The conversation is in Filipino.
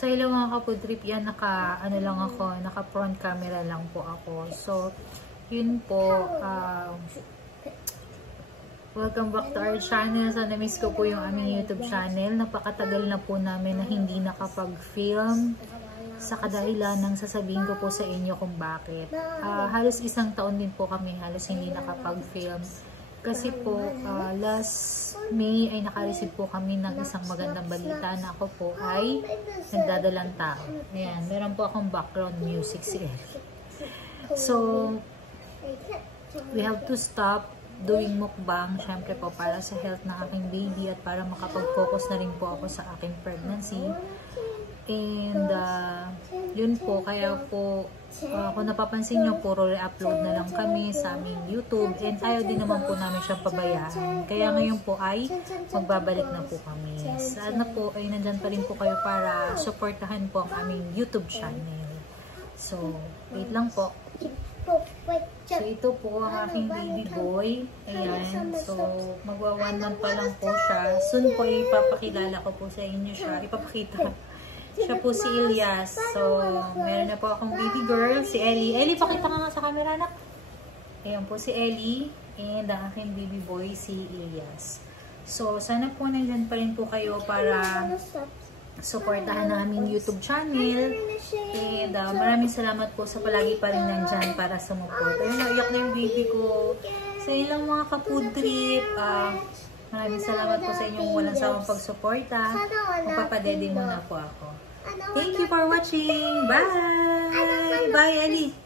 So, hello mga kapudrip, yan, naka front camera lang po ako. So, yun po, welcome back to our channel. So, na-miss ko po yung aming YouTube channel. Napakatagal na po namin na hindi nakapag-film sa kadahilan ng sasabihin ko po sa inyo kung bakit. Halos isang taon din po kami halos hindi nakapag-film. Kasi po, last May ay naka-receive po kami ng isang magandang balita na ako po ay nagdadalang tao. Ayan, meron po akong background music si Ellie. So, we have to stop doing mukbang, syempre po para sa health ng aking baby at para makapag-focus na rin po ako sa aking pregnancy. And, yun po, kaya po, kung napapansin nyo, puro re-upload na lang kami sa aming YouTube. And ayaw din naman po namin siyang pabayaan. Kaya ngayon po ay magbabalik na po kami. Sana po ay nandyan pa rin po kayo para supportahan po ang aming YouTube channel. So, wait lang po. So, ito po ang aking baby boy. Ayan. So, magwa 1 month pa lang po siya. Soon po ipapakilala ko po sa inyo siya. Ipapakita siya po si Elias. So, meron na po akong baby girl, si Ellie. Ellie, pakita ka nga sa camera, anak. Ayan po si Ellie. And ang aking baby boy, si Elias. So, sana po nandyan pa rin po kayo para supportahan namin YouTube channel. And maraming salamat po sa palagi pa rin nandyan para sumuport. Ayun, naiyak na yung baby ko. Sa ilang mga kapudrip, maraming salamat po sa inyong walang sawang pagsuporta. Magpapadede muna po ako. Thank you for watching. Bye! Bye, Ellie!